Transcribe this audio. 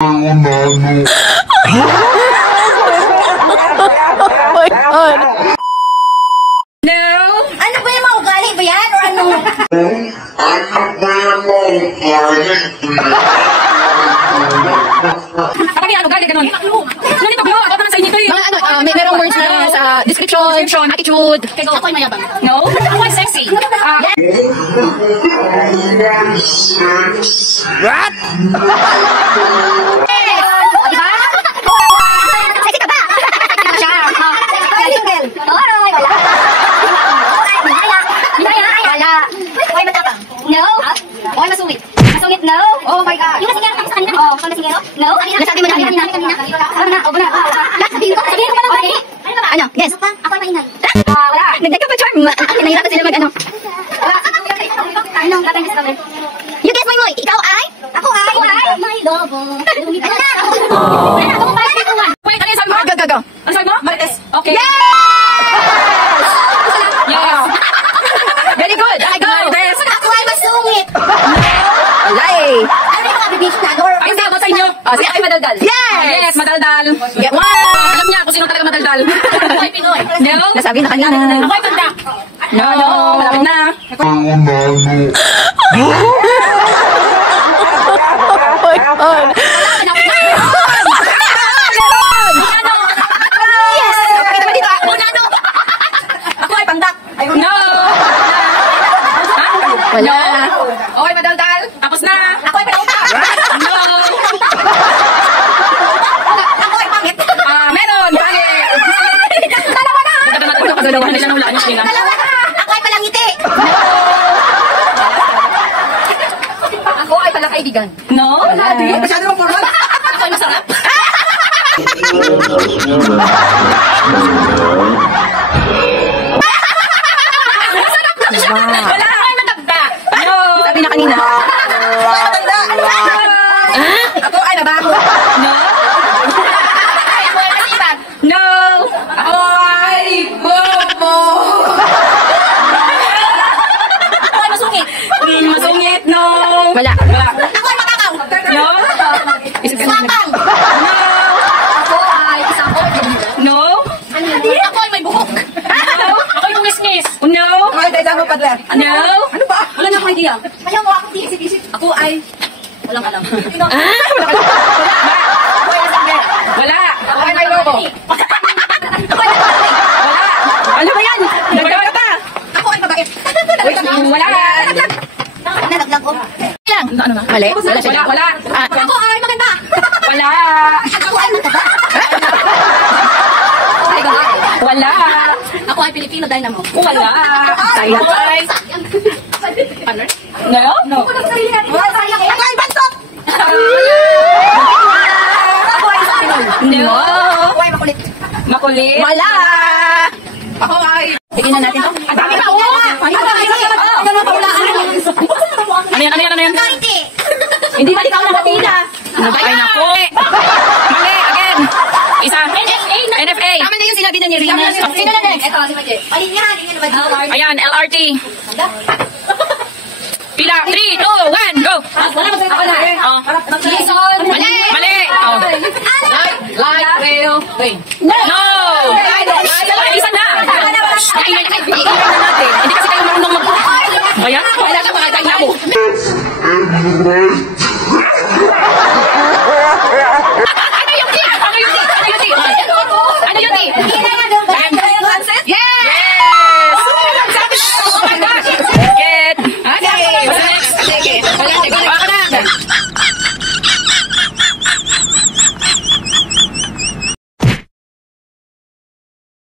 Oh my God. No? Ano ba yung mga ugali ba yan? Or ano? Ano ba yung mga ugali? Kapag yan, ugali, ganon. Ano nito, Glo? Ako naman sa inyo ito eh. Mga ano, merong words na sa description, attitude. Ako'y mayabang. No? Ako'y sexy. What? Sexy ka ba? Siya. Single. Oroy, wala. Wala. Ako'y matapang. No. Ako'y masungit. Masungit, no. Oh my God. Yung nasingero sa kanina? Oo, kung nasingero? No. Nasabi mo na kanina. Ano na? Obo na. Sabihin ko pa lang. Okay. Ano? Yes. Ako'y maingay. Wala. Nagdag ka pa, Charm. Nahirapan sila mag-ano. Ano? Katang discover. You guess, Moy. Ikaw ay? Ako ay? May lobo. Ano na? Ano ba? Wait, ano yung sabi mo? Go. Ano sabi mo? Marites. Okay. Yes! Yes. Very good. Okay, go. Marites. Ako ay masungit. Alay. Ano yung mga abbreviation na? Or Ay, hindi ako sa inyo. Sige, ay madaldal. Yes, madaldal. Get one. Alam niya kung sino talaga madaldal. ako'y Pinoy. No? Nasabi na kanina. Ako'y tanda. No, malapit na. Oh my God. Yes! Pakita mo dito. Unano? Ako ay pandak. No. Wala. Okay, madaldal. Tapos na. Ako'y pinauta. No. Ako'y pangit. Meron. Pangit. Dalawa na. Pagdalawa na siya ng ulan. Dalawa na. Ako'y palangiti. Ako ay pala kaibigan. No? Masyado mong formal. Ako'y masarap. Wala ako'y matagda. No. Sabi na kanina. Ako ay nabaho. No. Ako ay masipag. No. Ako ay bobo. Ako ay masungit. Masungit. No. Wala. Ako ay matakaw. No. Swapang. No. Ako ay isang kaibigan. No. Ako ay may buhok. No. Ako'y bumisnis. No. Ay, tayo mo, padre. No. Ano ba? Wala na akong idea. Ayaw mo ako isip-isip. Ako ay walang alam. Ako ay nasangger. Wala. Ako ay may lobo. Ako ay naglalay. Wala. Ano ba yan? Nagdawag ka pa. Ako ay mabait. Wala. Nalaglag ko. Lang. Ano na? Mali. Wala siya. Wala. Ako ay maganda. Wala. Ako ay mataba. Ay, go. Wala. Ako ay Pilipino Dynamo. Wala. Sayang. Ako ay ano? No? No. Ako ay bantot. Ako ay Pinoy. No. Ako ay makulit. Makulit. Wala. Ako ay Tignan na natin to. ang dami pa. Oo. Ano yan? Ano yan? Ano yan? Hindi ba ikaw nakapila? Ay, naku. Mali. Again. Isa. NFA. Tama na yung sinabi na ni Rina. Sino na next? Ito, si Maje. Ay, yan. Yan na ba? Ayan, LRT. Pila. 3, 2, 1, go. Wala ba ako na? Oh. Jason. Mali. Mali. Oh. Light, rail, train. No. Ay, isa na. Ay, na natin. Hindi kasi kayo marunong mag... Ayan. Wala ka mga tayo mo. my